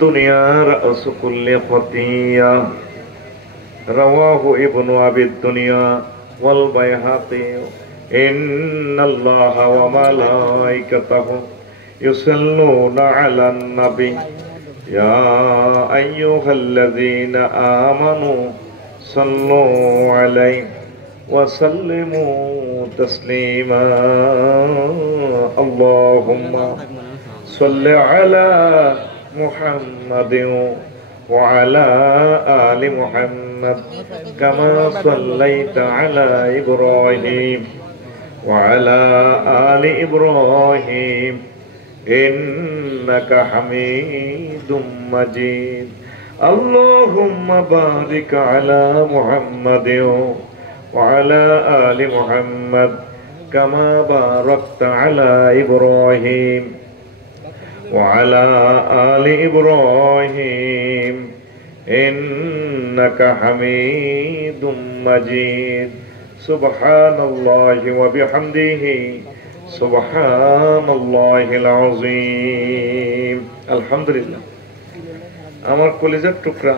الدنيا رأس كل خطيئة رواه ابن أبي الدنيا والبيهقي إن الله وملائكته يصلون على النبي يا أيها الذين آمنوا صلوا عليه وسلموا تسليما اللهم صل على محمد وعلى آل محمد كما صليت على إبراهيم وعلى آل إبراهيم إنك حميد مجيد اللهم بارك على محمد وعلى آل محمد كما باركت على إبراهيم وعلى آل إبراهيم إنك حميد مجيد سبحان الله وبحمده سبحان الله العظيم الحمد لله আমার কলিজার টুকরা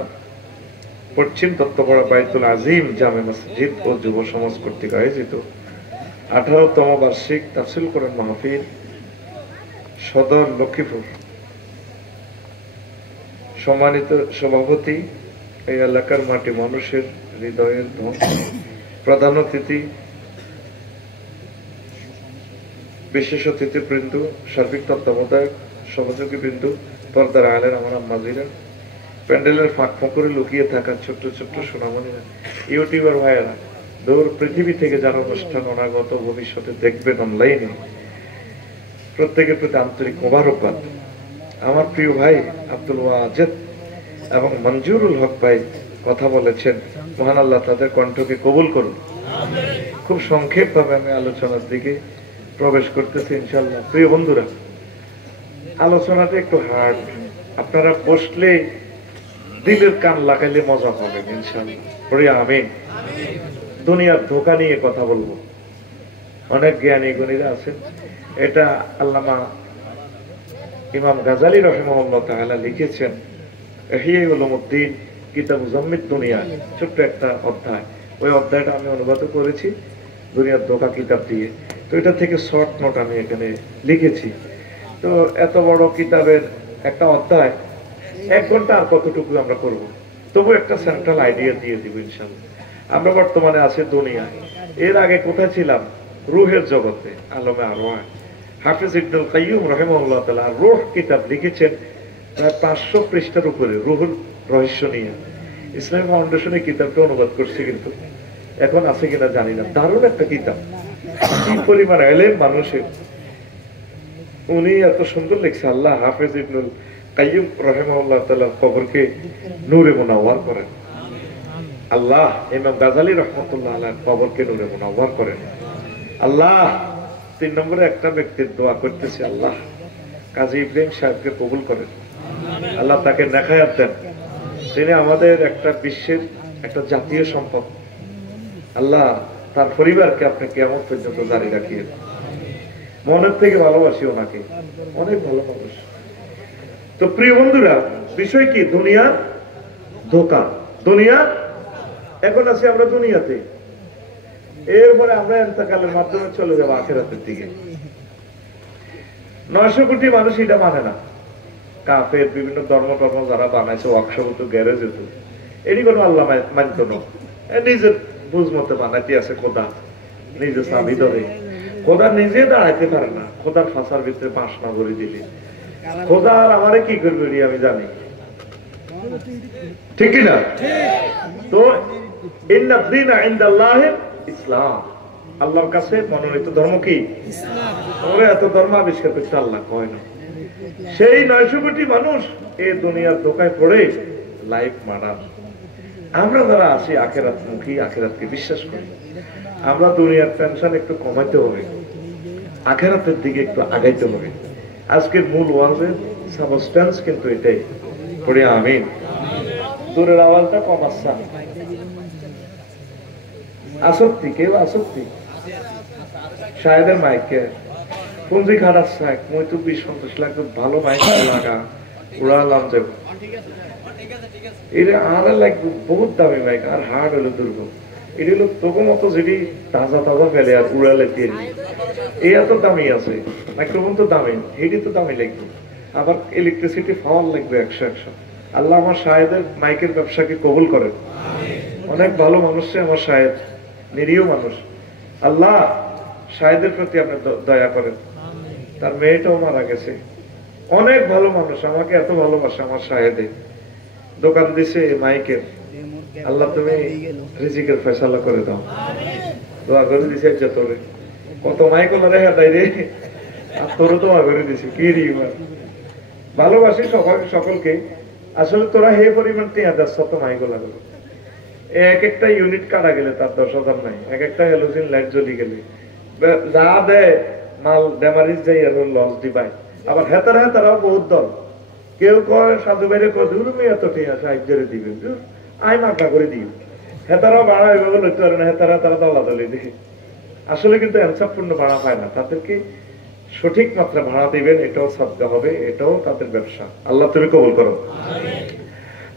পশ্চিম তত্ত্বপাড়া বাইতুল আজিম জামে মসজিদ ও যুব সমাজ কর্তৃক আয়োজিত 18তম বার্ষিক তাফসীর কোরআন মাহফিল সদর লক্ষ্মীপুর সম্মানিত সভাপতি এই এলাকার মাটি মানুষের হৃদয়ের ধন প্রধান অতিথি বিশেষ অতিথিবৃন্দ সার্বিক তত্ত্বাবধায়ক সহযোগী বৃন্দ পর্দার আলের আমার আম্মাজিরা প্যান্ডেলের ফাঁক ফোঁকরে লুকিয়ে থাকা ছোট্ট ছোট্ট সোনামণিরা ইউটিউবার ভাইয়েরা দূর পৃথিবী থেকে যারা অনুষ্ঠান অনাগত ভবিষ্যতে দেখবেন অনলাইনে প্রত্যেকের প্রতি আন্তরিক মোবারকবাদ আমার প্রিয় ভাই আব্দুল ওয়াজেদ এবং মঞ্জুরুল হক ভাই কথা বলেছেন মহান আল্লাহ তাদের কণ্ঠকে কবুল করুন খুব সংক্ষেপভাবে আমি আলোচনার দিকে প্রবেশ করতেছি ইনশাআল্লাহ প্রিয় বন্ধুরা আলোচনাটা একটু হার্ড আপনারা বসলে দিলের কান লাগাইলে মজা পাবেন ইনশাআল্লাহ পড়ে আমিন দুনিয়ার ধোঁকা নিয়ে কথা বলবো অনেক জ্ঞানী গুণীরা আছেন এটা আল্লামা ইমাম গাজালি রাহিমাহুল্লাহ তাআলা লিখেছেন ইহয়া উলুমুদ্দিন কিতাব মুজাম্মিদ দুনিয়া ছোট্ট একটা অধ্যায় ওই অধ্যায়টা আমি অনুবাদ করেছি দুনিয়ার ধোঁকা কিতাব দিয়ে তো এটা থেকে শর্ট নোট আমি এখানে লিখেছি তো এত বড় কিতাবের একটা অধ্যায় 1 ঘন্টা আর কতটুকু আমরা করব তবু একটা সেন্ট্রাল আইডিয়া দিয়ে দিব ইনশাআল্লাহ আমরা বর্তমানে আছি দুনিয়ায় এর আগে কোথায় ছিলাম রূহের জগতে আলমে আরওয়াহ হাফেজ ইবনুল কাইয়্যুম রাহিমাহুল্লাহ তাআলা রূহ কিতাব লিখেছেন প্রায় 500 পৃষ্ঠার উপরে রূহুল রহস্য নিয়ে ইসলামিক ফাউন্ডেশনে কিতাবটা অনুবাদ করছে কিন্তু এখন আছে কিনা জানি না দারুণ একটা কিতাব কি পরিমাণ ইলম মানুষের উনি এত সুন্দর লিখছে আল্লাহ হাফেজ ইবনুল কাইয়্যুম রাহিমাহুল্লাহ তাআলার কবরকে নূরে মুনাওয়ার করেন আল্লাহ ইমাম গাজালি রাহমাতুল্লাহ আলাইহির কবরকে নূরে মুনাওয়ার করেন আল্লাহ 3 নম্বরে একটা ব্যক্তির দোয়া করতেছি আল্লাহ কাজী ইব্রাহিম সাহেবকে কবুল করেন আল্লাহ তাকে নেখায়াত দেন তিনি আমাদের একটা বিশ্বের একটা জাতীয় সম্পদ আল্লাহ তার পরিবারকে আপনি কিয়ামত পর্যন্ত জারি রাখিয়েন মনের থেকে ভালোবাসি ওনাকে অনেক ভালো মানুষ তো প্রিয় বন্ধুরা বিষয় কি দুনিয়া ধোঁকা দুনিয়া এখন আছি আমরা দুনিয়াতে এরপরে আমরা ইন্তেকালের মাধ্যমে চলে যাবো আখিরাতের দিকে 900 কোটি মানুষ এটা মানে না কাফের বিভিন্ন ধর্ম যারা বানাইছে ওয়ার্কশপ গ্যারেজ এটি কোনো আল্লাহ মানত না নিজের বুঝ মতে বানাইতে আছে খোদা নিজে চাবি ধরে খোদা নিজে দাঁড়াইতে পারে না খোদার ফাঁসার ভিতরে বাঁশ না করে দিলে খোদা আর আমারে কি করবে আমি জানি ঠিক কিনা তো ইন্না দীনা ইনদাল্লাহি ইসলাম আল্লাহর কাছে মনোনীত ধর্ম কি ইসলাম ওরে এত ধর্ম আবিষ্কার করতে আল্লাহ কয় না সেই 900 কোটি মানুষ এই দুনিয়ার ধোঁকায় পড়ে লাইফ মারার আমরা যারা আছি আখিরাত মুখী আখিরাতকে বিশ্বাস করি আমরা দুনিয়ার টেনশন একটু কমাইতে হবে আখিরাতের দিকে একটু আগাইতে হবে আজকের মূল ওয়াজের সাবস্টেন্স কিন্তু এটাই পড়ে আমিন দূরের আওয়াজটা কম আসছে আসক্তি কেউ আসক্তি শায়দের মাইকে পুঞ্জি খারাপ শাক মই তো 20-50 লাখ ভালো মাইক লাগা উড়ালাম যে এটা আর লাগবে বহুত দামি মাইক, আর হার্ড হলো দুর্গম। এটা হলো তোকে মতো যেটি তাজা তাজা ফেলে আর উড়ালে দিয়ে এই এত দামি আছে, মাইক্রোফোন তো দামি, এটি তো দামি লাগবে, আবার ইলেকট্রিসিটি পাওয়ার লাগবে 100। আল্লাহ আমার শাহেদের মাইকের ব্যবসাকে কবুল করেন। অনেক ভালো মানুষ আমার শাহেদ, নিরীহ মানুষ। আল্লাহ শাহেদের প্রতি আপনি দয়া করেন। তার মেয়েটাও মারা গেছে, অনেক ভালো মানুষ, আমাকে এত ভালোবাসে আমার শাহেদে। দোকান দিছে মাইকের, আল্লাহ তুমি রিজিকের ফয়সালা করে দাও, দোয়া করে দিছে। তোরে কত মাইক ওলা রে রে, আর তোরও দোয়া করে দিছে। কি রি ভালোবাসি সকলকে। আসলে তোরা হে পরিমাণ টিয়া দাস তো মাইক ওলা গুলো, এক একটা ইউনিট কাটা গেলে তার 10,000 নাই, এক একটা হ্যালোজিন লাইট জ্বলি গেলে যা দেয় মাল ড্যামারিজ যাই আর লস দিবাই। আবার হেতারা হেতারাও বহুত দল, কেউ কয় সাধু বাইরে কদুরমি এত টিয়া সাহায্যের দিবে, আই মাকড়া করে দিই। হেতারাও ভাড়া এভাবে লইতে পারে না, হেতারা তারা দলাদলি দেখে। আসলে কিন্তু এনসাফপূর্ণ ভাড়া পায় না, তাদেরকে সঠিক মাত্রা ভাড়া দিবেন, এটাও সাদকা হবে, এটাও তাদের ব্যবসা। আল্লাহ তুমি কবুল করো।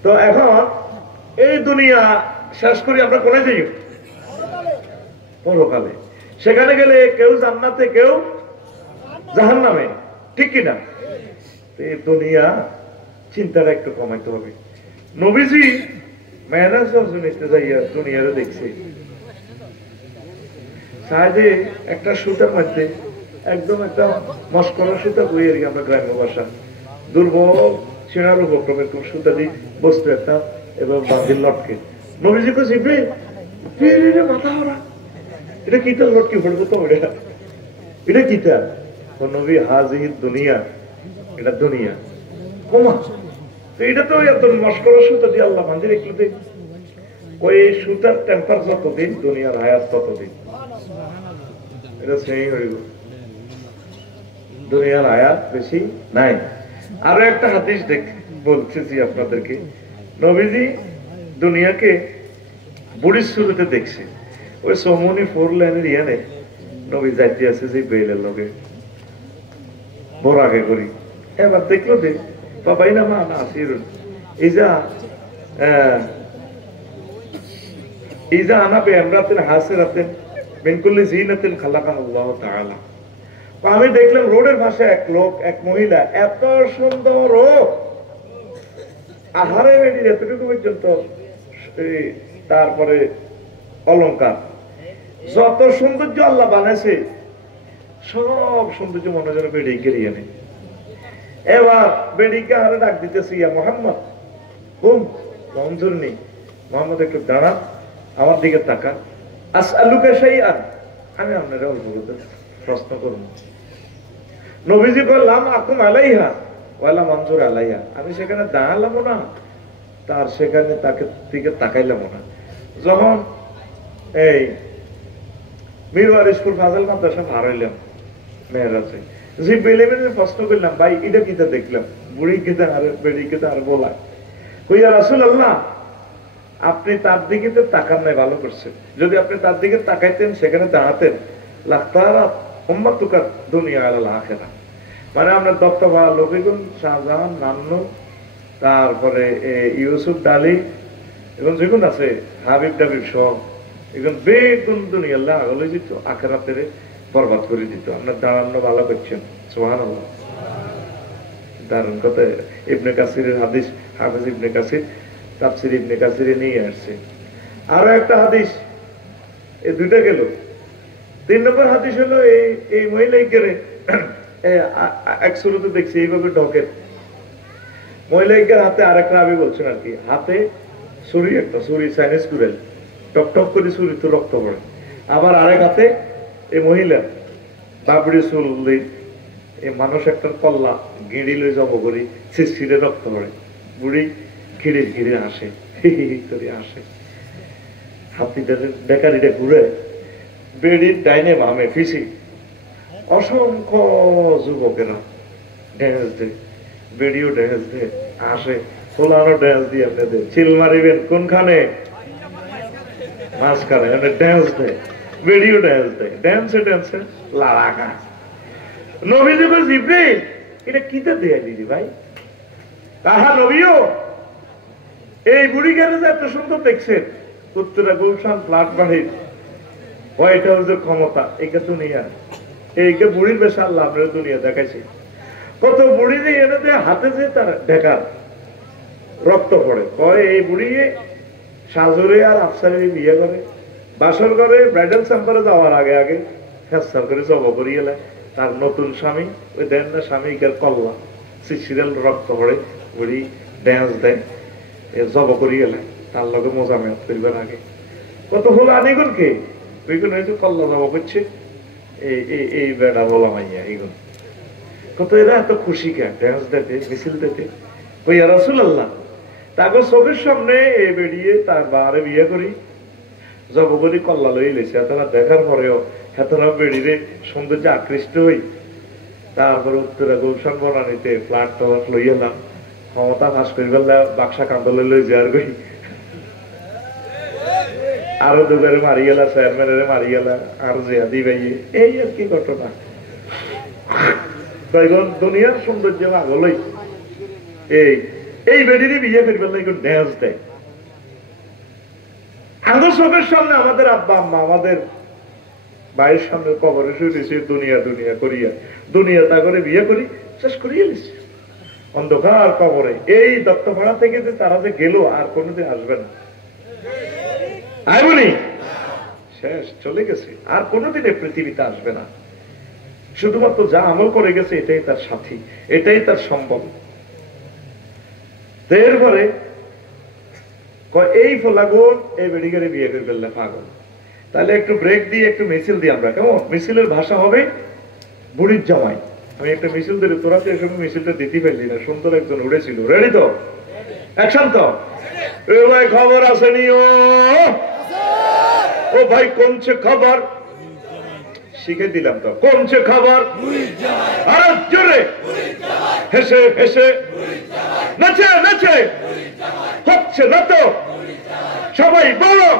তো এখন এই দুনিয়া শেষ করি আমরা কোথায় যাই? পরকালে। সেখানে গেলে কেউ জান্নাতে কেউ জাহান্নামে, ঠিক কিনা? এই দুনিয়া চিন্তাটা একটু কমাইতে হবে। নবীজি মেরাজ নিতে যাইয়া দুনিয়ারে দেখছে, সাইডে একটা সুতার মধ্যে একদম একটা মস্করা সুতা বই আর কি, আমরা গ্রাম্য ভাষা দুর্বল ছেঁড়ার উপক্রমে খুব সুতা দিয়ে বস্তু একটা এবং বাঁধির লটকে নবীজি কো জিব্রিল মাথা হরা, এটা কি তার লটকে পড়বো তো, এটা কি তার? নবী হাজির দুনিয়া, এটা দুনিয়া ওমা, এটা তো এত মস্করা সুতা দিয়ে আল্লাহ বাঁধি রেখে দেয়। ওই সুতার টেম্পার যতদিন, দুনিয়ার হায়াত ততদিন। এটা সেই হইব, দুনিয়ার আয়াত বেশি নাই। আরো একটা হাদিস বলতেছি আপনাদেরকে। নবীজি দুনিয়াকে বুড়ির শুরুতে দেখছে, ওই সমনি 4 লাইনের ইয়ানে নবী যাইতে আছে যে বেলের লগে বড় আগে করি। এবার দেখলো যে বাবাই না মা না আসির ইজা আনাবে আমরাতেন হাসিরাতেন মিন কুল্লি জিনাতিন খালাকাহু আল্লাহু তাআলা। আমি দেখলাম রোডের পাশে এক লোক, এক মহিলা, এত সুন্দর আহারে বেরিয়ে এতটুকু পর্যন্ত, তারপরে অলংকার, যত সৌন্দর্য আল্লাহ বানাইছে সব সৌন্দর্য মনে যেন বেড়িকে নিয়ে নেই। এবার বেড়িকে আরে ডাক দিতেছি, ইয়া মোহাম্মদ হুম মঞ্জুর নেই, মোহাম্মদ একটু দাঁড়া, আমার দিকে তাকা, আসআলুকা শাইআন, আমি আপনারা অল্প প্রশ্ন করব। নবীজি বললাম আকুম আলাইহা ওয়ালা মঞ্জুর আলাইহা, আমি সেখানে দাঁড়ালাম না, তার সেখানে তাকে দিকে তাকাইলাম না। যখন এই মিরওয়ারিশপুর ফাজল মাদ্রাসা পার হইলাম মেয়েরাজে, যে বেলেমেনে প্রশ্ন করলাম, ভাই এটা কিতা দেখলাম, বুড়ি কিতা আর বেড়ি কিতা আর বলা, কইয়া রাসূলুল্লাহ আপনি তার দিকে তো তাকান নাই, ভালো করছেন। যদি আপনি তার দিকে তাকাইতেন, সেখানে দাঁড়াতেন, লাখতারা উম্মাতুকা দুনিয়া আলাল আখিরাহ, মানে আপনার দত্তবা লবিগুল শাহজাহান নান্নু, তারপরে ইউসুফ ডালি এবং যেগুন আছে হাবিব টাবিব সহ এখন বেগুন দুনিয়া আল্লাহ আগলে দিত, আখিরাতের বরবাদ করে দিত। আপনার দাঁড়ানো ভালো করছেন, সুবহানাল্লাহ। দারুণ কথা। ইবনে কাসিরের হাদিস, হাফেজ ইবনে কাসির তাফসীর ইবনে কাসিরে নিয়ে আসছে। আরো একটা হাদিস, এই দুইটা গেল। 3 নম্বর হাদিস হলো এই মহিলাকে এক শুরুতে দেখছি এইভাবে ঢকের মহিলাকে হাতে আরেক রাবি বলছেন আর কি, হাতে ছুরি, একটা ছুরি চাইনিজ কুড়েল, টক টক করে ছুরি তো রক্ত পড়ে। আবার আরেক হাতে এই মহিলা বাবড়ি চুল, এই মানুষ একটা কল্লা গিঁড়ি লই জব করি শিশিরে রক্ত পড়ে, বুড়ি ঘিরে ঘিরে আসে, করে আসে, হাতিটা বেকারিটা ঘুরে বেড়ির ডাইনে বামে ফিসি অসংখ্য যুবকেরা ড্যান্স দে, বেড়িও ড্যান্স দে, আসে ফোলানো ড্যান্স দিয়ে আপনাদের চিল মারিবেন কোনখানে, মাঝখানে ড্যান্স দেয়, বেড়িও ড্যান্স দেয়, ড্যান্সে ড্যান্সে লাড়াকা। নবীজি বলে জিব্রিল এটা কিতে দেয়া দিদি ভাই, তাহা নবীও এই বুড়ি গ্যারেজে এত সুন্দর দেখছেন, উত্তরা গুলশান ফ্ল্যাট বাড়ির হোয়াইট হাউসের ক্ষমতা, একে দুনিয়া, এইকে বুড়ির বেশা আল্লাহ আপনার দুনিয়া দেখাইছে। কত বুড়ি যে এনে হাতে যে তার ঢেকার রক্ত পড়ে, কয় এই বুড়ি সাজরে আর আফসারে বিয়ে করে, বাসর করে ব্রাইডাল চেম্বারে যাওয়ার আগে আগে ফেসার করে জব করিয়ে এলে তার নতুন স্বামী, ওই দেন না স্বামী কল্লা সিরিয়াল রক্ত পড়ে, বুড়ি ড্যান্স দেয় জব করিয়ে এলে তার লগে মজা মেয়াদ করবার আগে। কত হলো আনিগুন কে ওইগুলো হয়তো কল্লা জব করছে, এই বেড়া বলা মাইয়া এইগুলো কত এরা এত খুশি কে ড্যান্স দিতে মিছিল দিতে। ওই রাসূলুল্লাহ তাকে চোখের সামনে এ বেরিয়ে তার বারে বিয়ে করি জব করি কল্লা লই লেছে, তারা দেখার পরেও হেতনা বেড়িরে সৌন্দর্যে আকৃষ্ট হই। তারপরে উত্তরা গুলশান বনানীতে ফ্ল্যাট টলাট লই এলাম, ক্ষমতা ফাঁস করি ফেললাম, বাক্সা কান্দলে লই যাওয়ার করি, আরো দুবারে মারি গেলা, চেয়ারম্যানের মারি গেলা, আর জিয়াদি ভাইয়ে, এই আর কি ঘটনা। দুনিয়ার সৌন্দর্য আগলই এই বেডিরই বিয়ে করি ফেললে ড্যান্স দেয় আমাদের চোখের সামনে। আমাদের আব্বা আম্মা আমাদের ভাইয়ের সামনে কবরে শুয়েছে, দুনিয়া দুনিয়া করিয়া দুনিয়া তা করে বিয়ে করি শেষ করিয়ে দিচ্ছে অন্ধকার কবরে। এই দত্তপাড়া থেকে যে তারা যে গেল আর কোনোদিন আসবে না, বলি শেষ চলে গেছে, আর কোনোদিন এই পৃথিবীতে আসবে না। শুধুমাত্র যা আমল করে গেছে এটাই তার সাথী, এটাই তার সম্ভব। এরপরে এই ফলাগুন এই বেডিগারে বিয়ে করে ফেললে পাগল। তাহলে একটু ব্রেক দিয়ে একটু মিছিল দিই আমরা, কেমন? মিছিলের ভাষা হবে বুড়ির জামাই। আমি একটা মিছিল দিলে তোরা তো এসব মিছিলটা দিতে পারলি না, সুন্দর একজন উড়েছিল। রেডি তো? অ্যাকশন তো? এ ভাই খবর আসেনি? ও ভাই কোনছে খবর? শিখে দিলাম তো, কোনছে খবর? আরো জোরে হেসে হেসে নাচে নাচে হচ্ছে না তো? সবাই বলো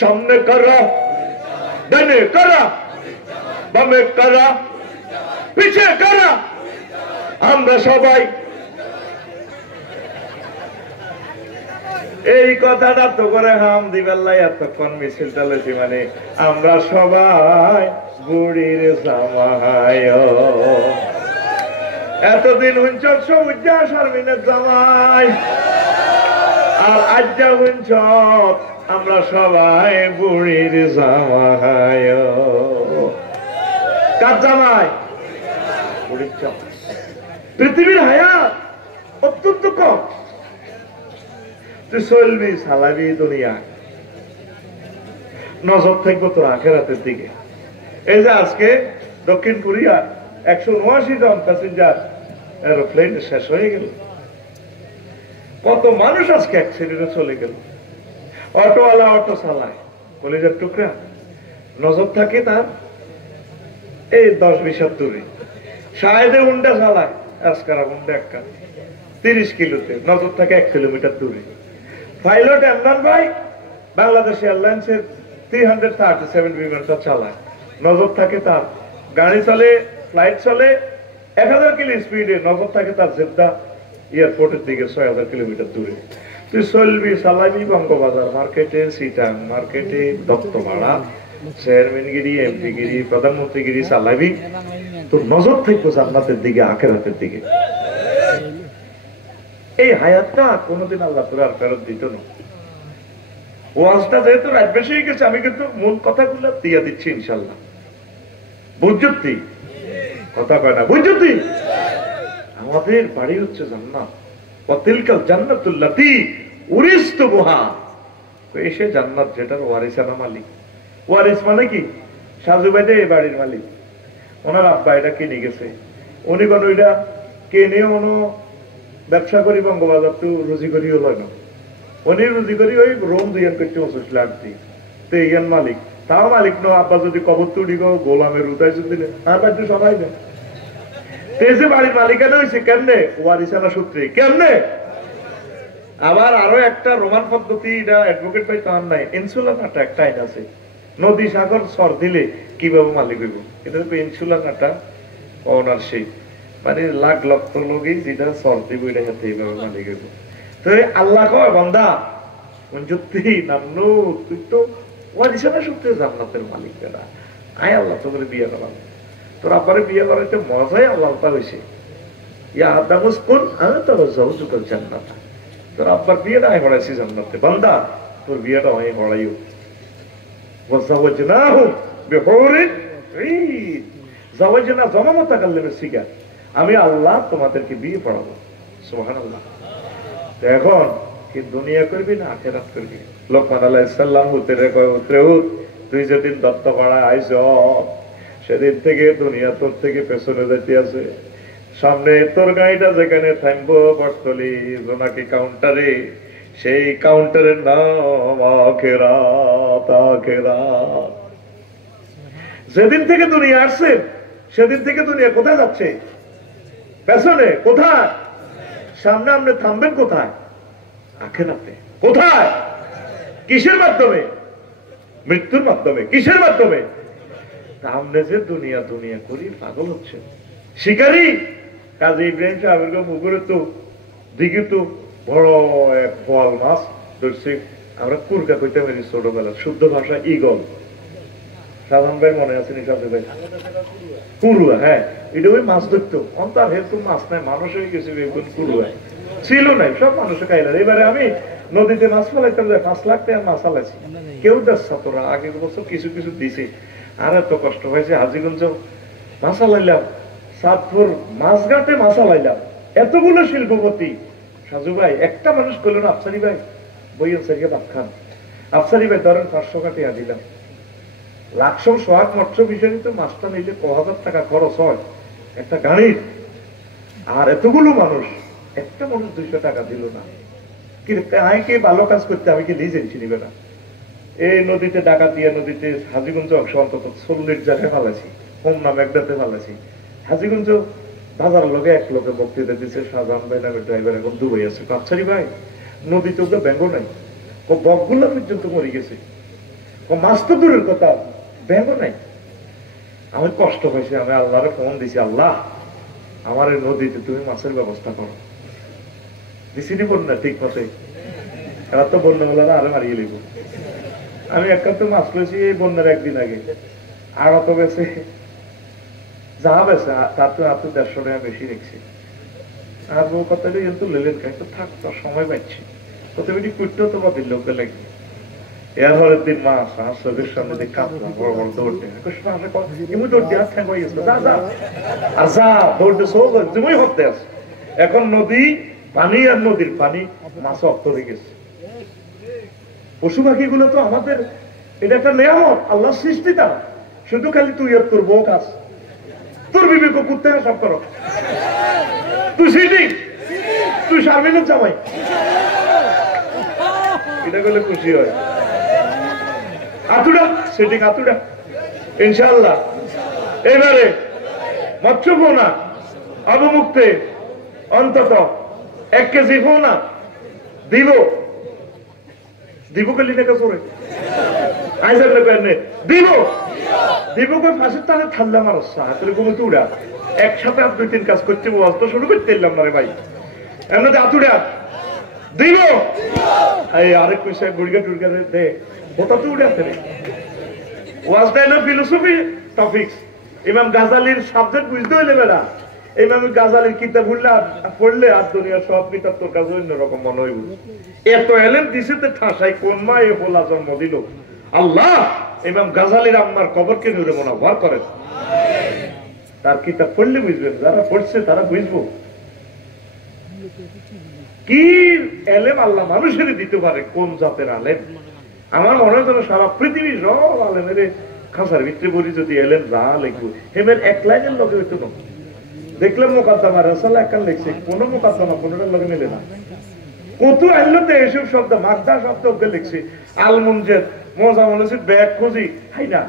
সামনে করা, ডানে করা, বামে করা, পিছে করা, আমরা সবাই। এই কথাটা তো করে হাম দিবেল্লাই এতক্ষণ মিছিল চালেছি, মানে আমরা সবাই বুড়ির জামাই। এতদিন হুঞ্চ সবুজা শারমিনের জামাই, আর আজ্জা হুঞ্চ আমরা সবাই বুড়ির জামাই। কার জামাই? বুড়ির জামাই। পৃথিবীর হায়াত অত্যন্ত কম, তুই চলবি চালাবি দুনিয়া, নজর থাকবো তোর আখেরাতের দিকে। এই যে আজকে দক্ষিণ কোরিয়া 179 জন প্যাসেঞ্জার এরোপ্লেন শেষ হয়ে গেল, কত মানুষ আজকে অ্যাক্সিডেন্টে চলে গেল। অটোওয়ালা অটো চালায় কলেজের টুকরা, নজর থাকে তার এই 10-20 দূরে। শাহেদে হুন্ডা চালায়, আজকারা হুন্ডা একটা 30 কিলোতে, নজর থাকে 1 কিলোমিটার দূরে। পাইলট ইমরান ভাই বাংলাদেশ এয়ারলাইন্সের 337 বিমানটা চালায়, নজর থাকে তার, গাড়ি চলে ফ্লাইট চলে 1000 কিলো স্পিডে, নজর থাকে তার জেদ্দা এয়ারপোর্টের দিকে 6000 কিলোমিটার দূরে। তুই চলবি চালাবি বঙ্গবাজার মার্কেটে, সিটাং মার্কেটে, দত্তপাড়া, চেয়ারম্যানগিরি, এমপিগিরি, প্রধানমন্ত্রীগিরি চালাবি, তোর নজর থাকবো জান্নাতের দিকে, আখেরাতের দিকে। এই হায়াতটা কোনোদিন আল্লাহ তোর আর ফেরত দিত না। ওয়াজটা যেহেতু রাত বেশি হয়ে গেছে, আমি কিন্তু মূল কথাগুলো দিয়ে দিচ্ছি ইনশাল্লাহ। বুঝতি কথা কয় না? বুঝতি আমাদের বাড়ি হচ্ছে জান্নাত, ওয়াতিলকাল জান্নাতুল্লাতী উরিসতুমুহা। এসে জান্নাত যেটার ওয়ারিসানা মালিক। ওয়ারিস মানে কি? সাজু ভাইদে এই বাড়ির মালিক, ওনার আব্বা এটা কিনে গেছে, উনি কোন ওইটা কিনে অনু ব্যবসা করি বঙ্গবাজার তো রুজি করি হলো না, উনি রুজি করি ওই রোম দুইয়ান করতে 25 লাখ দিই, তো ইয়ান মালিক। তাও মালিক ন, আব্বা যদি কবর তুলি গো গোলামের উদাই দিলে আর বাড়িতে সবাই দেয়। যে বাড়ির মালিকানা হয়েছে কেমনে? ওয়ারিসানা সূত্রে। কেমনে? আবার আরো একটা রোমান পদ্ধতি, এটা অ্যাডভোকেট ভাই তার নাই, ইনসুলার নাটা একটা আইন আছে, নদী সাগর সর দিলে কিভাবে মালিক হইব, এটা ইনসুলার নাটা ওনারশিপ। মানে লাখ লক্ষ লোকই যেটা চলতে বইটা হাতে এইভাবে মালিক হইব। তো আল্লাহ কয় বান্দা সত্যি নামলো তুই তো ওয়ারিসানা সত্যি জান্নাতের মালিক বেটা, আয় আল্লাহ তোকে বিয়ে করাম। তোর আব্বারে বিয়ে করাইতে মজাই আল্লাহটা হয়েছে, ইয়া আদামুস কোন আমি তোর জওজুকাল জান্নাত, তোর আব্বার বিয়েটা আমি পড়াইছি জান্নাতে, বান্দা তোর বিয়েটা আমি পড়াইও। ওয়াজাওয়াজনাহুম বিহুরিন ঈন, জাওয়াজনা জমা মুতাকাল্লিমের সিগা, আমি আল্লাহ তোমাদেরকে বিয়ে পড়াবো। সুবহানাল্লাহ। এখন কি দুনিয়া করবি না আখিরাত করবি? লোকমান আলাইহিস সালাম উতরে কয় উতরে তুই যেদিন দত্ত পাড়া আইছ সেদিন থেকে দুনিয়া তোর থেকে পেছনে যাইতে আছে, সামনে তোর গাড়িটা যেখানে থামবো বটতলি জোনাকি কাউন্টারে, সেই কাউন্টারের নাম আখিরাত। আখিরাত। যেদিন থেকে দুনিয়া আসছে সেদিন থেকে দুনিয়া কোথায় যাচ্ছে? পেছনে। কোথায়? সামনে। আপনি থামবেন কোথায়? আখিরাতে। কোথায়? কিসের মাধ্যমে? মৃত্যুর মাধ্যমে। কিসের মাধ্যমে? সামনে যে দুনিয়া দুনিয়া করি পাগল হচ্ছে শিকারী। কাজী ইব্রাহিম সাহেবের পুকুরে তো দিকে তো বড় এক বোয়াল মাছ ধরছে, আমরা কুরকা কইতে পারি ছোটবেলা, শুদ্ধ ভাষা ইগল। সাধারণ ভাই মনে আছে নি? সাথে ভাই কুরুয়া। হ্যাঁ, এটা ওই মাছ ধরতো। অন্তর হেতু মাছ নাই, মানুষ হয়ে গেছে কুরুয়া ছিল নাই, সব মানুষে খাইলাম। এবারে আমি নদীতে মাছ ফেলাইতাম, 5 লাখ টাকা মাছ ফেলাইছি। কেউ দেখছ তোরা আগের বছর কিছু কিছু দিছে, আর এত কষ্ট হয়েছে। হাজিগঞ্জ মাছ ফেলাইলাম, সাতপুর মাছঘাটে মাছ ফেলাইলাম, এতগুলো শিল্পপতি। সাজু ভাই একটা মানুষ করলেন, আফসারি ভাই বই আনসারিকে ভাত খান। আফসারি ভাই ধরেন 500 টাকা দিলাম। লাখশো সোহাগ মৎস্য বিষয় তো মাছটা নিলে 1000 টাকা খরচ হয় একটা গাড়ির, আর এতগুলো মানুষ একটা মানুষ 200 টাকা দিল না। আমি কি ভালো কাজ করতে আমি কি লিজ এনছি নিবে না? এই নদীতে ডাকাত দিয়ে নদীতে হাজিগঞ্জ অংশ অন্তত 40 জায়গায় ফালাইছি, হোমনা মেঘদাতে ফালাইছি। হাজিগঞ্জ বাজার লোকে এক লোকে বক্তৃতা দিচ্ছে, শাহজাহান ভাই নামের ড্রাইভার এখন দুবাই আছে। আচ্ছারি ভাই নদীতে ওদের ব্যাঙ্গ নাই, ও বকগুলা পর্যন্ত মরে গেছে, ও মাছ তো দূরের কথা ব্যাঙ্গ নাই। আমি কষ্ট হয়েছে, আমি আল্লাহরে ফোন দিছি, আল্লাহ আমার এই নদীতে তুমি মাছের ব্যবস্থা করো। দিছিনি বন্যা ঠিক মতে, এরা তো বন্যা বলে আরে মারিয়ে লিব। আমি একান্ত মাছ পেয়েছি এই বন্যার একদিন আগে, আর অত বেছে যা বেছে তার তো 150 টাকা বেশি রেখেছি। আর বউ কথা কিন্তু লেলেন খাই তো থাক, তোর সময় পাচ্ছি কত বেশি করতেও তো বাতিল লোকে লাগবে। এর পরের দিন মাছ আর চোখের সামনে দিয়ে কাঁপলাম, বড় বড় দৌড় দিয়ে এমনি দৌড় দিয়ে ঠ্যাং হয়ে গেছে, যা যা আর যা দৌড়তে সব তুমি হতে আছে। এখন নদী পানি আর নদীর পানি মাছ অর্থ হয়ে গেছে। পশু পাখি গুলো তো আমাদের এটা একটা নিয়ামত, আল্লাহ সৃষ্টি। তারা শুধু খালি তুই আর তোর বউ কাজ, তোর বিবেক করতে সব করো। তুই সিটি, তুই শারমিনের জামাই, এটা করলে খুশি হয়। আতুড়া সেটিং আতুড়া ইনশাআল্লাহ। এবারে মৎস্য পোনা অবমুক্তে অন্তত 1 কেজি পোনা দিব। দিব কেলি টাকা চোরে আইসার দিব দিব কই ফাঁসির তাহলে থাল্লা মারসা হাতের কমে তুড়া একসাথে আর 2-3 কাজ করতে বলতো শুরু করতে এলাম না রে ভাই। এমনি আতুড়া দিব আরেক পয়সা গুড়িগা টুড়গা দে ওটা তো উড়ে আসে রে। ওয়াজটা এলো ফিলোসফি টপিকস। ইমাম গাজালির সাবজেক্ট বুঝতে হইলে বেড়া, ইমাম গাজালির কিতাব পড়লে আর দুনিয়ার সব কিতাব তোর কাছে অন্যরকম মনে হইব। এত এলেম দিছে তে ঠাসাই কোন মা এ হোলা জন্ম দিল আল্লাহ। ইমাম গাজালির আম্মার কবরকে নূরে মুনাওয়ার করেন। তার কিতাব পড়লে বুঝবেন, যারা পড়ছে তারা বুঝবো কি এলেম আল্লাহ মানুষেরই দিতে পারে, কোন জাতের আলেম। আমার মনে হয় যেন সারা পৃথিবীর সব আলেমের খাঁচার ভিতরে বলি যদি এলেম যা লিখবো হেমের 1 লাইনের লগে হইতো না। দেখলাম মোকাদ্দমা রাসালা একখান লিখছে, কোন মোকাদ্দমা কোনটার লগে মিলে না। কত আইলতে এসব শব্দ মাদ্দা শব্দ লিখছে, আলমুনজের মজা মনে হচ্ছে ব্যাগ খুঁজি হাই না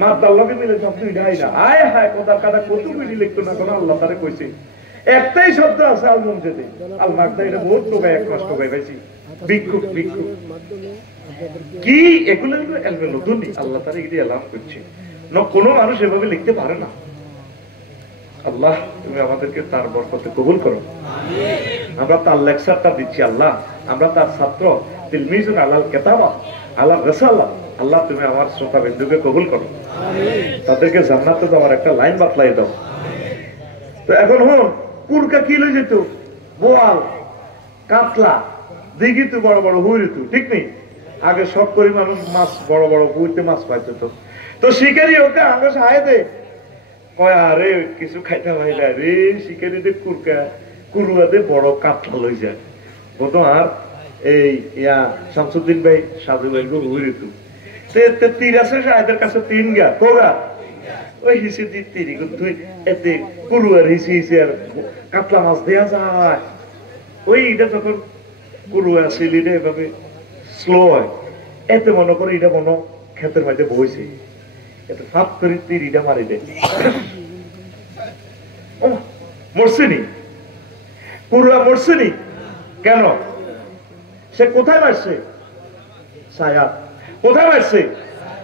মাদ্দার লগে মিলে শব্দ হাই না। আয় হায় কোথার কাটা কত বিধি লিখতো না, কোন আল্লাহ তারে কইছে একটাই শব্দ আছে আলমুনজেদে আল মাদ্দা। এটা বহুত টোকাই এক নষ্ট হয়ে পাইছি। ভিক্ষুক ভিক্ষুক কি এগুলো নতুন আল্লাহ তারা এগুলি এলাম করছে না, কোনো মানুষ এভাবে লিখতে পারে না। আল্লাহ তুমি আমাদেরকে তার বরকতে কবুল করো। আমরা তার লেকচারটা দিচ্ছি আল্লাহ, আমরা তার ছাত্র, তিলমিজুন আলাল কিতাবা আলা রাসালা। আল্লাহ তুমি আমার শ্রোতা বিন্দুকে কবুল করো, তাদেরকে জান্নাতে দেওয়ার একটা লাইন বাতলাই দাও। তো এখন হন কুরকা কি লই যেত, বোয়াল, কাতলা, দিঘিতে বড় বড় হুইরিতু, ঠিক নেই? আগে সব করি মানুষ মাছ বড় বড় হুইতে মাছ পাইতো। তো শিকারি ওকে আগে সাহায্য দে কয় আরে কিছু খাইতে ভাই না রে, শিকারি দে কুরকা কুরুয়া দে বড় কাতলা লই যায়। বোধ আর এই ইয়া শামসুদ্দিন ভাই সাধু ভাই গো হুইরিতু তীর আছে সাহেদের কাছে 3 গা কোগা ওই হিসে দি তীরি তুই এতে কুরুয়ার হিসে হিসে আর কাতলা মাছ দেয়া যায়। ওই এটা যখন কুরুয়া সিলিটা এভাবে স্লো হয়, এতে মনে করে এটা মনে ক্ষেতের মধ্যে বইছে, এতে ফাপ করে তীরিটা মারি দেয়। ও মরছেনি, কুরুয়া মরছেনি কেন? সে কোথায় মারছে? ছায়া। কোথায় মারছে?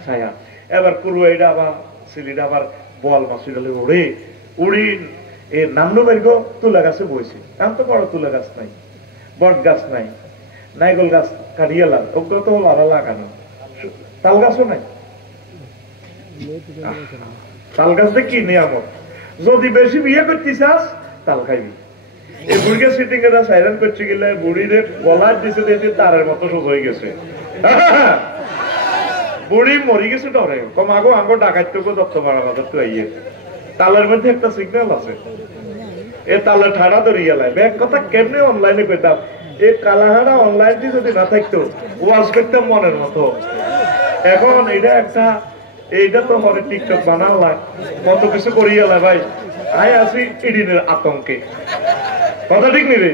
ছায়া। এবার কুরুয়া এটা আবার সিলিটা আবার বল মাসি ডালে উড়ে উড়ি এর নামলো বের গো তুলা গাছে বইছে। এখন তো বড় তুলা গাছ নাই, বট গাছ নাই, নাইগল গাছ কাটিয়ালাম, ওগুলো তো আড়া লাগানো, তাল গাছও নাই। তাল গাছ দিয়ে কি নিয়ামত, যদি বেশি বিয়ে করতে চাস তাল খাইবি। এই বুড়িকে সিটিং এরা সাইলেন্ট করতে গেলে বুড়িরে গলার দিছে দেখে তারের মতো সোজ হয়ে গেছে। বুড়ি মরি গেছে ডরে, কম আগো আঙ্গো ডাকাইতে দত্ত মারা বাজার তো আইয়ে তালের মধ্যে একটা সিগন্যাল আছে, এ তালে ঠাড়া ধরিয়া লাই। ব্যাগ কথা কেমনে অনলাইনে কইতাম, এই কালাহাড়া অনলাইন দিয়ে যদি না থাকতো ওয়াজ করতাম মনের মতো। এখন এটা একটা, এইটা তো মনে টিকটক বানালাই, কত কিছু করিয়া লাই ভাই। আয় আছি ইডিনের আতঙ্কে, কথা ঠিক নি রে?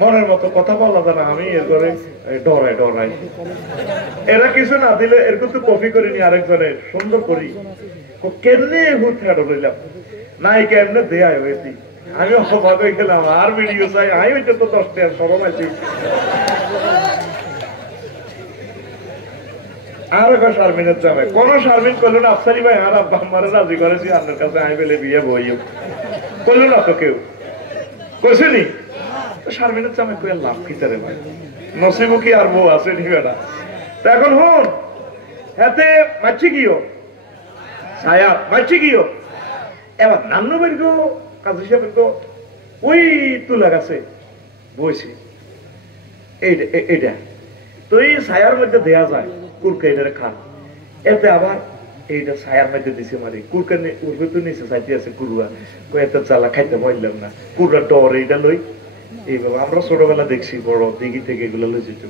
মনের মতো কথা বলা যায় না, আমি এর করে ডরাই ডরাই। এরা কিছু না দিলে এরকম তো কপি করিনি আরেকজনের সুন্দর করি, কেমনে হুট হাঁটো রইলাম নাই কেমনে দেয় হয়েছি। আমি অবাক হয়ে গেলাম, আর ভিডিও চাই আমি হইতে তো 10 টাকা সরম আছি। আর শারমিনের জামাই কোন শারমিন করলো না, আফসারি ভাই আর আব্বা আমারে রাজি করেছি আপনার কাছে আই বেলে বিয়ে বইও করলো না তো কেউ কইছেনি। শারমিনের জামাই কই লাভ কি তারে ভাই, নসিবু কি আর বউ আছে নিবে না। তো এখন হন হাতে মাছি গিও ছায়া মাছি গিও। এবার নান্নু বের গো কাজী সাহেব তো ওই তুলা গাছে বইছে এইটা। তো এই ছায়ার মধ্যে দেয়া যায় কুরকা এটারে খান, এতে আবার এইটা ছায়ার মধ্যে দিছে মারি কুরকা উঠবে তো নিচে চাইতে আছে কুরুয়া এত জ্বালা খাইতে পারলাম না। কুরুয়া ডর এইটা লই এইভাবে আমরা ছোটবেলা দেখছি বড় দিঘি থেকে এগুলো লই যেত,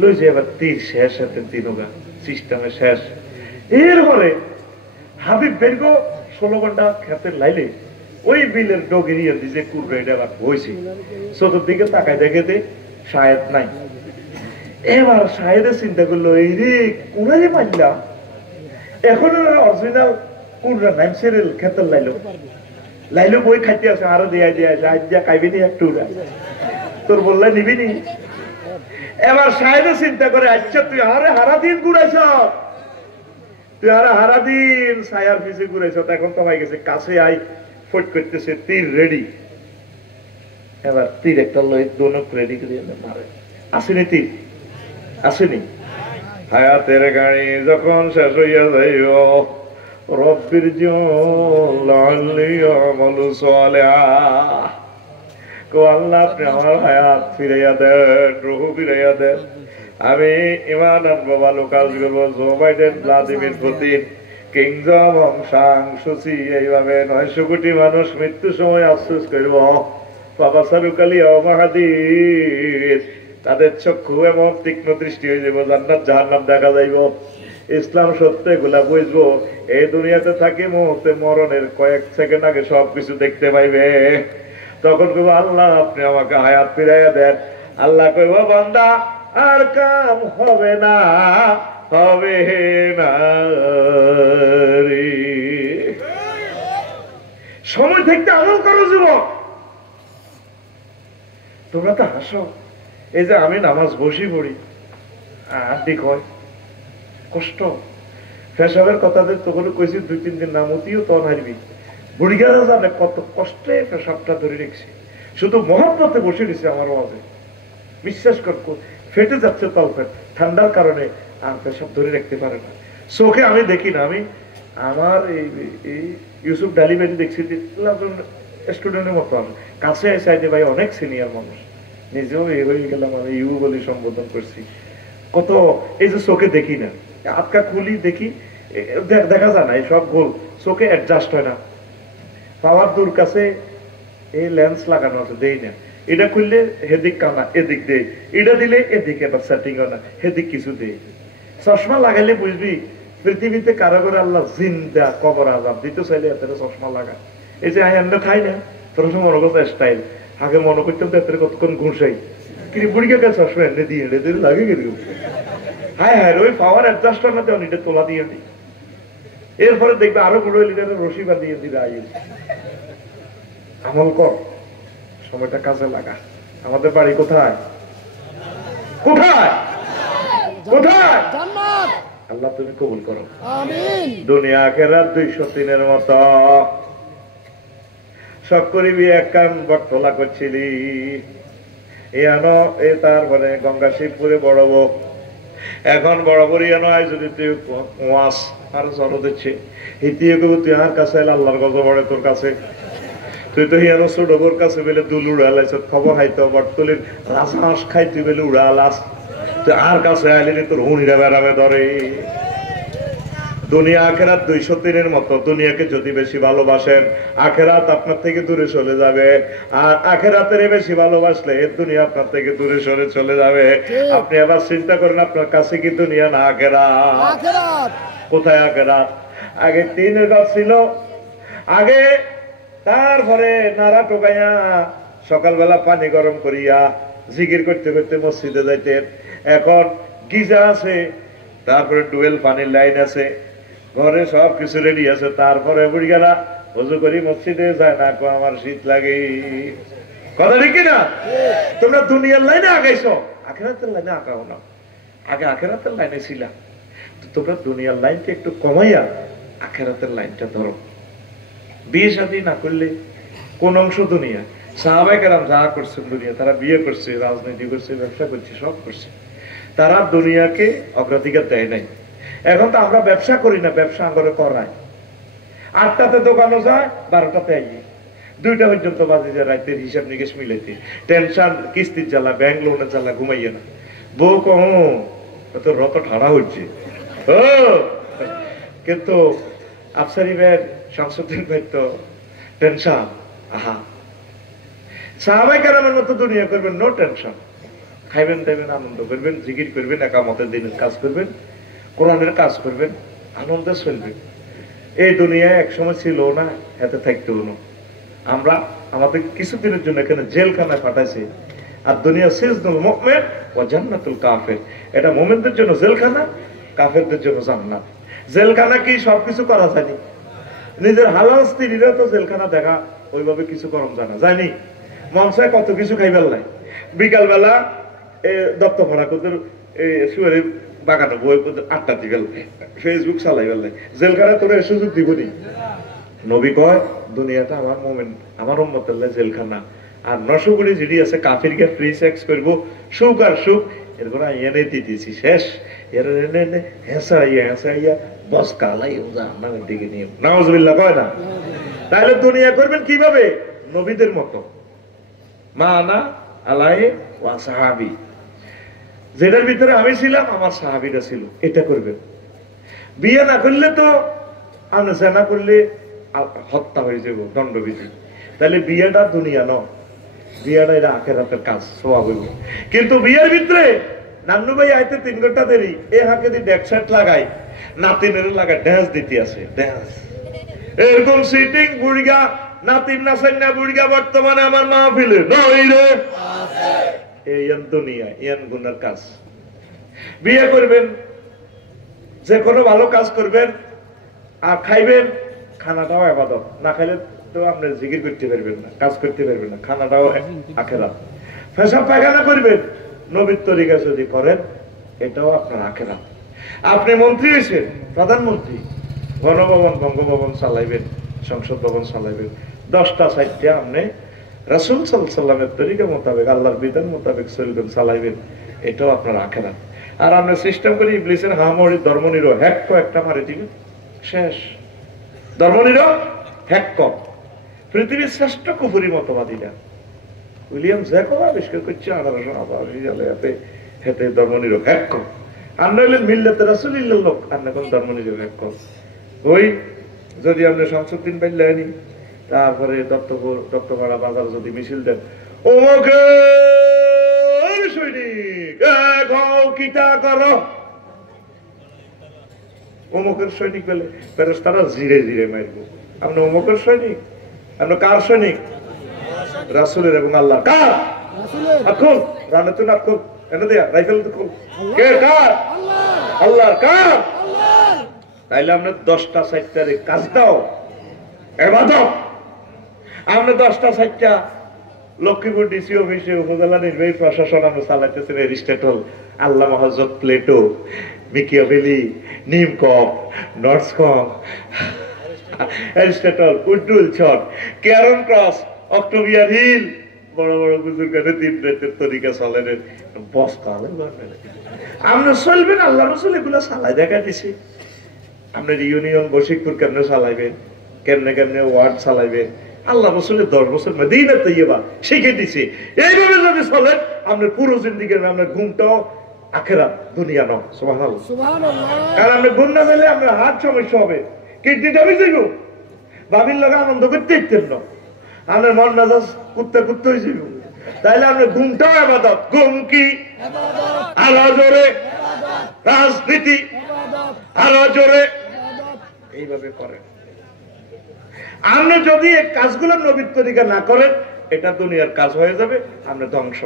লই যে এবার তীর শেষ হাতে তিনগা সিস্টেমে শেষ। এরপরে হাবিব বেরগো 16 ঘন্টা খেতের লাইলে ওই বিলের ডগিরিয়া দিছে কুরুয়া এটা আবার বইছে। চতুর্দিকে তাকায় দেখে দে শায়েদ নাই। এবার শাহেদে চিন্তা করলো এই রে কুড়ারে মারলাম, এখন অরিজিনাল কুড়া নাম সেরেল খেতের লাইলো বই খাইতে আছে আরো দেয়া আছে আজ যা খাইবি নি একটু তোর বললে নিবি নি। এবার শাহেদে চিন্তা করে আচ্ছা তুই আরে হারা দিন ঘুরাইছ, তুই আরে হারা দিন ছায়ার পিছিয়ে ঘুরাইছ, এখন তো হয়ে গেছে কাছে আই ফট করতেছে তীর রেডি। এবার তীর একটা লই দোনক রেডি করে মারে, আসেনি তীর আসেনি। হায়াতের গাড়ি যখন শেষ হইয়া যাইব রব্বির আল্লাহ আপনি আমার হায়াত ফিরাইয়া দেন, রুহু ফিরাইয়া দেন, আমি ইমান আনবো, ভালো কাজ করবো। জো বাইডেন, ভ্লাদিমির পুতিন, কিং জং সাং সুচি, এইভাবে 900 কোটি মানুষ মৃত্যুর সময় আফসোস করব বাবা সারুকালি অমাহাদিস, তাদের চক্ষু এমন তীক্ষ্ণ দৃষ্টি হয়ে যাবো, জান্নাত জাহান্নাম দেখা যাইব, ইসলাম সত্য এগুলা বুঝবো। এই দুনিয়াতে থাকি মুহূর্তে মরণের কয়েক সেকেন্ড আগে সবকিছু দেখতে পাইবে। তখন কইব আল্লাহ আপনি আমাকে হায়াত ফিরাইয়া দেন। আল্লাহ কইব বান্দা আর কাম হবে না, হবে না রে, সময় থাকতে আমল করো যুবক। তোমরা তো হাসো, এই যে আমি নামাজ বসি পড়ি আড্ডি কয় কষ্ট, পেশাবের কথাদের তোকে কইছি 2-3 দিন নামতিও তখন হারবি, বুড়িগারা জানে কত কষ্টে পেশাবটা ধরে রেখেছে, শুধু মহব্বতে বসে দিছে আমার ওয়াজে। বিশ্বাস কর ফেটে যাচ্ছে তলপেট, ঠান্ডার কারণে আর পেশাব ধরে রাখতে পারে না। চোখে আমি দেখি না, আমি আমার এই ইউসুফ ডালিবাড়ি দেখছি স্টুডেন্টের মতো, আমি কাছে চাইতে ভাই অনেক সিনিয়র মানুষ, নিজেও এ হয়ে গেলাম, আমি ইউ বলে সম্বোধন করছি। কত এই যে চোখে দেখি না, আটকা খুলি দেখি দেখা যায় না, এই সব গোল চোখে অ্যাডজাস্ট হয় না। পাওয়ার দূর কাছে এই লেন্স লাগানো আছে, দেই না। এটা খুললে হেদিক কানা এদিক দেই, এটা দিলে এদিক এবার সেটিং হয় না, হেদিক কিছু দেই। চশমা লাগাইলে বুঝবি পৃথিবীতে কারো করে আল্লাহ জিন্দা কবর আজাব দিতে চাইলে এত চশমা লাগা। এই যে আমি এমনি খাই না, তোর মনে করছে স্টাইল, আগে মনে করতাম তো এত কতক্ষণ ঘুষাই, কিন্তু বুড়িকে কাছে চশমা এনে দিয়ে হেঁটে দিয়ে লাগে কিন্তু হ্যাঁ হ্যাঁ ওই পাওয়ার অ্যাডজাস্ট হয় না, তেমন এটা তোলা দিয়ে দিই। এরপরে দেখবে আরো বড় লিটারের রশি বাঁধিয়ে দিবে। আমল কর, সময়টা কাজে লাগা। আমাদের বাড়ি কোথায়? কোথায়? কোথায়? আল্লাহ তুমি কবুল করো, আমিন। দুনিয়া আখিরাত 203 মতো সব করিবি এক কান বটতলা করছিলি, এনো এ তারপরে গঙ্গা শিবপুরে বড় বউ, এখন বরাবরই এনো আয় যদি তুই ওয়াস আর জড়ো দিচ্ছে হিতিয়ে কবি তুই আর কাছে আল্লাহর গজ পড়ে তোর কাছে, তুই তো হিয়ানো ছোটবোর কাছে বেলে দুল উড়ালাইছ, খবর হাইতো বটতলির রাজহাঁস খাই তুই বেলে উড়ালাস, তুই আর কাছে আইলি তোর হুনিরা বেড়াবে ধরে। দুনিয়া আখেরাত 203 মতো, দুনিয়াকে যদি বেশি ভালোবাসেন আখেরাত আপনার থেকে দূরে চলে যাবে, আর আখেরাতের বেশি ভালোবাসলে দুনিয়া আপনার থেকে দূরে সরে চলে যাবে। আপনি আবার চিন্তা করেন আপনার কাছে কি দুনিয়া না আখেরাত? কোথায় আখেরাত? আগে টিনের ঘর ছিল, আগে তারপরে নাড়া টোকাইয়া সকালবেলা পানি গরম করিয়া জিকির করতে করতে মসজিদে যাইতেন, এখন গিজা আছে, তারপরে টুয়েল পানির লাইন আছে, ঘরে সব কিছু রেডি আছে, তারপরে বুড়িগারা ওযু করি মসজিদে যায় না, আমার শীত লাগে। কথা ঠিক না? তোমরা দুনিয়ার লাইনে আগাইছো, আখেরাতের লাইনে আগাও না। আগে আখেরাতের লাইনে ছিলাম, তোমরা দুনিয়ার লাইনকে একটু কমাইয়া আখেরাতের লাইনটা ধরো। বিয়ে শাদী না করলে কোন অংশ দুনিয়া? সাহাবায়ে কেরাম যা করছেন দুনিয়া, তারা বিয়ে করছে, রাজনীতি করছে, ব্যবসা করছে, সব করছে, তারা দুনিয়াকে অগ্রাধিকার দেয় নাই। এখন তো আমরা ব্যবসা করি না, ব্যবসা আমরা করাই। 8টাতে দোকানও যায়, 12টাতে আইয়ে 2টা পর্যন্ত বাজে যায় রাতের হিসাব নিকেশ মিলাইতে, টেনশন, কিস্তির জ্বালা, ব্যাংক লোনের জ্বালা, ঘুমাইয়ে না। বউ কম তো রত ঠাড়া হচ্ছে ও, কিন্তু আফসারি ভাইয়ের সংসদের ভাই তো টেনশন। আহা, সাহাবায়ে কেরামের মতো দুনিয়া করবেন, নো টেনশন, খাইবেন দাইবেন, আনন্দ করবেন, জিকির করবেন, একামতের দিনের কাজ করবেন, কোরআনের কাজ করবেন, আনন্দে চলবেন। এই দুনিয়ায় একসময় ছিল না, এতে থাকতেও না। আমরা আমাদের কিছুদিনের জন্য এখানে জেলখানায় পাঠাইছি, আর দুনিয়া সিজনুল মুমিন ওয়া জান্নাতুল কাফির, এটা মুমিনদের জন্য জেলখানা, কাফেরদের জন্য জান্নাত। জেলখানা কি সবকিছু করা যায়নি? নিজের হালাল স্ত্রীরা তো জেলখানা দেখা ওইভাবে কিছু করম জানা যায়নি, মনসায় কত কিছু খাইবার লাই। বিকাল বেলা দত্ত ফোনা করতে শুয়ারি বাগানো বই আড্ডা দিবেল, ফেসবুক চালাই বেলাই, জেলখানা তোরা সুযোগ দিবনি। নবী কয় দুনিয়াটা আমার মোমেন, আমার উম্মতের জেলখানা, আর নশগুড়ি যেটি আছে কাফিরকে ফ্রি সেক্স করবো, সুখ আর সুখ এরপর এনে দিতেছি শেষ, এর এনে হেঁচাইয়া বস কালাই জাহান্নামের দিকে নিয়ে, নাউজুবিল্লাহ কয় না? তাহলে দুনিয়া করবেন কিভাবে? নবীদের মতো, মা আনা আলাইহি ওয়া সাহাবী, যেটার ভিতরে আমি ছিলাম আমার সাহাবীরা ছিল, এটা করবেন। বিয়ে না করলে তো আনসা না করলে হত্যা হয়ে যাব, দণ্ডবিধি। তাহলে বিয়েটা দুনিয়া নয়, বিয়েটা এটা আখেরাতের কাজ, সওয়াব হইব। কিন্তু বিয়ের ভিতরে নান্নু ভাই আইতে 3 ঘন্টা দেরি, এ হাকে দিয়ে ডেক সেট লাগাই, নাতিনের লাগা ড্যান্স দিতে আছে, ড্যান্স এরকম সিটিং বুড়িগা নাতির নাচেন না, বুড়িগা বর্তমানে আমার মাহফিলে নই রে, এই দুনিয়া ইয়ান গুনার কাজ। বিয়ে করবেন, যে কোনো ভালো কাজ করবেন, আর খাইবেন, খানাটাও ইবাদত, না খাইলে তো আপনি জিকির করতে পারবেন না, কাজ করতে পারবেন না, খানাটাও আখেরাত। পেশাব পায়খানা করবেন, নবীর তরিকা যদি করেন, এটাও আপনার আখেরাত। আপনি মন্ত্রী হয়েছেন, প্রধানমন্ত্রী, গণভবন বঙ্গভবন চালাইবেন, সংসদ ভবন চালাইবেন, 10টা 4টা আপনি রাসূল সাল্লাল্লাহু আলাইহি সাল্লামের তরিকা মোতাবেক আল্লাহর বিধান মোতাবেক চলবেন, চালাইবেন, এটাও আপনার আখেরাত। আর আমরা সিস্টেম করি ইবলিসের হামড়ি ধর্মনিরো হ্যাক একটা মারে দিবেন, শেষ। ধর্মনিরো হ্যাক পৃথিবীর শ্রেষ্ঠ কুফরি মতবাদীরা উইলিয়াম জ্যাকব আবিষ্কার করছে 1888 সালে, হেতে ধর্মনিরো হ্যাক আমরা হইলেন মিল্লাতে রাসূলিল্লাহ লোক, আর না কোন ধর্মনিরো হ্যাক। ওই যদি আপনি শামসুদ্দিন বাইলানি, তারপরে দত্তপাড়া বাজার যদি মিছিল দেন, অমুকের সৈনিক কিটা করো, অমুকের সৈনিক বলে ফেরেশতারা জিরে জিরে মারবো। আপনি অমুকের সৈনিক, আপনি কার সৈনিক? রাসূলের এবং আল্লাহ। কার? রাসূলের। রানে তো না খুব এনে দেয়া রাইফেল তো খুব কে কার? আল্লাহ। কার? আল্লাহ। তাইলে আমরা 10টা 4টারে কাজ দাও ইবাদত। আমরা 10টা 4টা লক্ষ্মীপুর ডিসি অফিসে উপজেলা নির্বাহী প্রশাসন আমরা চালাইতেছেন এরিস্টটল, আল্লাহ হযরত প্লেটো, মিকিয়াভেলি, নিমকপ, নর্সকম, এরিস্টটল, উডুল ছট, ক্যারন ক্রস, অক্টোবিয়ার হিল, বড় বড় বুজুর্গের দিন রাতের তরিকা চলেন বস কালেন। আমরা চলবেন, আল্লাহ রাসূল এগুলো চালাই দেখা দিছে। আপনার ইউনিয়ন বশিকপুর কেমনে চালাইবেন, কেমনে কেমনে ওয়ার্ড চালাইবেন, আল্লাহ রাসূলের 10 বছর মদিনা তৈয়বা শিখে দিছে। এইভাবে যদি চলেন আপনার পুরো জিন্দেগির আপনার ঘুমটাও আখিরাত, দুনিয়া নয়। সুবহানাল্লাহ, সুবহানাল্লাহ। কারণ আপনি ঘুম না পেলে আপনার হার্ট সমস্যা হবে, কিডনি ড্যামেজ হইব, বাবির লগে আনন্দ করতে ইচ্ছেন না, আপনার মন মেজাজ কুত্তে কুত্তে হয়ে যাবে। তাইলে আপনার ঘুমটাও ইবাদত। ঘুম কি? আরো জোরে রাজনীতি, আরো জোরে এইভাবে করেন। আপনি যদি এই কাজগুলো নবীর তরিকা না করেন, এটা দুনিয়ার কাজ হয়ে যাবে, আমরা ধ্বংস।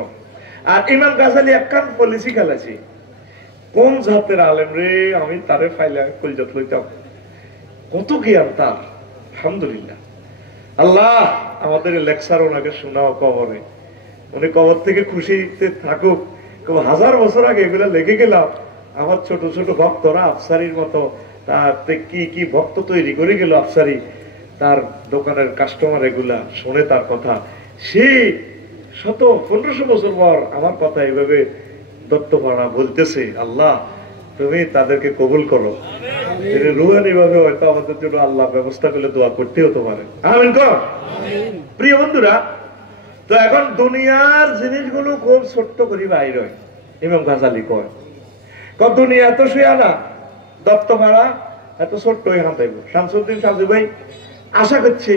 আর ইমাম গাজালি একখান পলিসি খেলাছি, কোন জাতের আলেম রে, আমি তারে ফাইলে কলজাত লইতাম, কত জ্ঞান তার, আলহামদুলিল্লাহ। আল্লাহ আমাদের লেকচার ওনাকে শোনাও কবরে, উনি কবর থেকে খুশিতে থাকুক। 1000 বছর আগে এগুলা লেগে গেলাম, আমার ছোট ছোট ভক্তরা আফসারির মতো তার কি কি ভক্ত তৈরি করে গেল আফসারি, তার দোকানের কাস্টমার এগুলা শুনে তার কথা, সে 1500 বছর পর আমার কথা এইভাবে দত্তপাড়া বলতেছে। আল্লাহ তুমি তাদেরকে কবুল করো, রুহানি ভাবে হয়তো আমাদের জন্য আল্লাহ ব্যবস্থা করলে দোয়া করতে হতে পারে। আমিন কর। প্রিয় বন্ধুরা, তো এখন দুনিয়ার জিনিসগুলো খুব ছোট্ট করে বাইর হয়। ইমাম গাজালি কয় দুনিয়া এত শুয়া না, দত্তপাড়া এত ছোট্ট এখান থাকবো। শামসুদ্দিন সাজু ভাই আশা করছি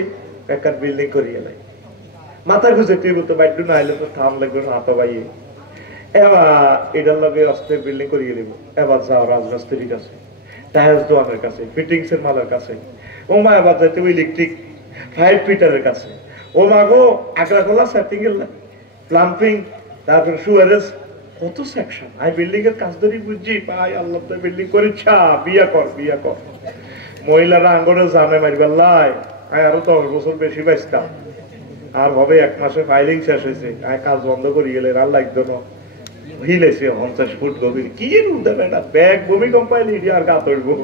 একটা বিল্ডিং করিয়ে নাই, মাথা খুঁজে তুই বলতো বাইডু না আইলে তো থাম লাগবে হাত বাইয়ে, এবার এটার লগে অস্ত্রের বিল্ডিং করিয়ে দেবো। এবার যাও রাজমিস্ত্রির কাছে, টায়ার্স দোয়ানের কাছে, ফিটিংস এর মালের কাছে, ও মা এবার যাইতে ইলেকট্রিক 5 ফিটারের কাছে, ও মা গো আগরা খোলা সেটিং এর প্লাম্পিং, তারপরে সুয়ারেজ, কত সেকশন। আমি বিল্ডিং এর কাজ ধরি বুঝছি, পাই আল্লাহ বিল্ডিং করেছা, বিয়া কর বিয়া কর। মহিলারা আঙ্গরে জানে মারিবার লাই, আমি আরো 10 বছর বেশি বাঁচতাম, আর ভাবে 1 মাসে ফাইলিং শেষ হয়েছে, আমি কাজ বন্ধ করি গেলে আর লাগতো না, হিলেছে 50 ফুট গভীর, কি উঠে বেটা ব্যাগ ভূমিকম্প পাইলে ইডি আর গা তৈরবো,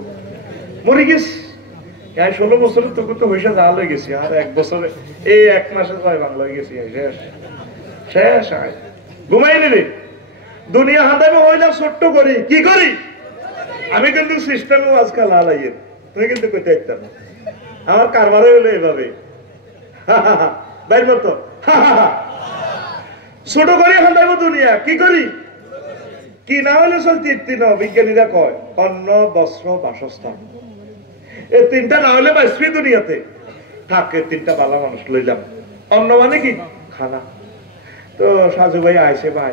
মরে গেছি। 16 বছরের তো তো হয়েছে যা হয়ে গেছি, আর 1 বছরে এই 1 মাসে যায় বাংলা হয়ে গেছি, শেষ শেষ। ঘুমাই নিলি দুনিয়া হাঁটাবে হইলাম ছোট্ট করি, কি করি আমি কিন্তু সিস্টেমও আজকাল হালাইয়ের, তুমি কিন্তু কইতে একদম আমার কারবারে হলো এভাবে বাইর মতো ছোট করি হাঁটাবো দুনিয়া, কি করি কি না হলে চলতি 3 বিজ্ঞানীরা কয় অন্ন বস্ত্র বাসস্থান, এই 3টা না হলে বাঁচবি দুনিয়াতে, থাকে 3টা ভালো মানুষ লইলাম। অন্ন মানে কি? খানা। তো সাজু ভাই আইসে ভাই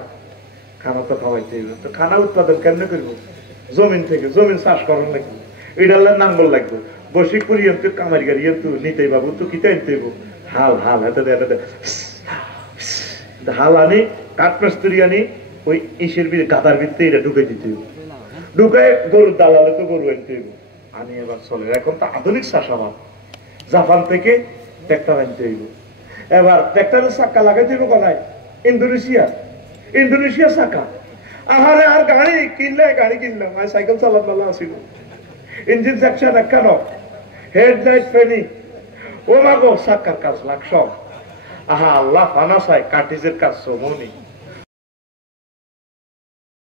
খানা তো খাওয়াইতে হইব, তো খানা উৎপাদন কেমনে করবো? জমিন থেকে, জমিন চাষ করার লাগবে, এটা নাঙ্গল লাগবে, বসি করি এনতে কামারি গাড়ি এনতু নিতে বাবু তো কিতে আনতে হইব, হাল হাল হাতে হাল আনি, কাঠ মিস্ত্রি আনি, ওই ইসের গাদার ভিতরে এটা ঢুকে দিতে হইব, ঢুকায় গরুর দালালে তো গরু আনতে হইব, আনি এবার চলে। এখন তো আধুনিক চাষাবাদ, জাপান থেকে ট্রাক্টর আনতে হইব, এবার ট্রাক্টরের চাক্কা লাগাইতে হইব কোনায়? ইন্দোনেশিয়া চাকা। আহারে আর গাড়ি কিনলাম, আর সাইকেল চালান আসিল, ইঞ্জিন সেকশন একখানো, হেডলাইট ফেনি, ও মা গো সাক্কার কাজ লাগ সব। আহা আল্লাহ ফানা চাই কাটিজের কাজ সমনি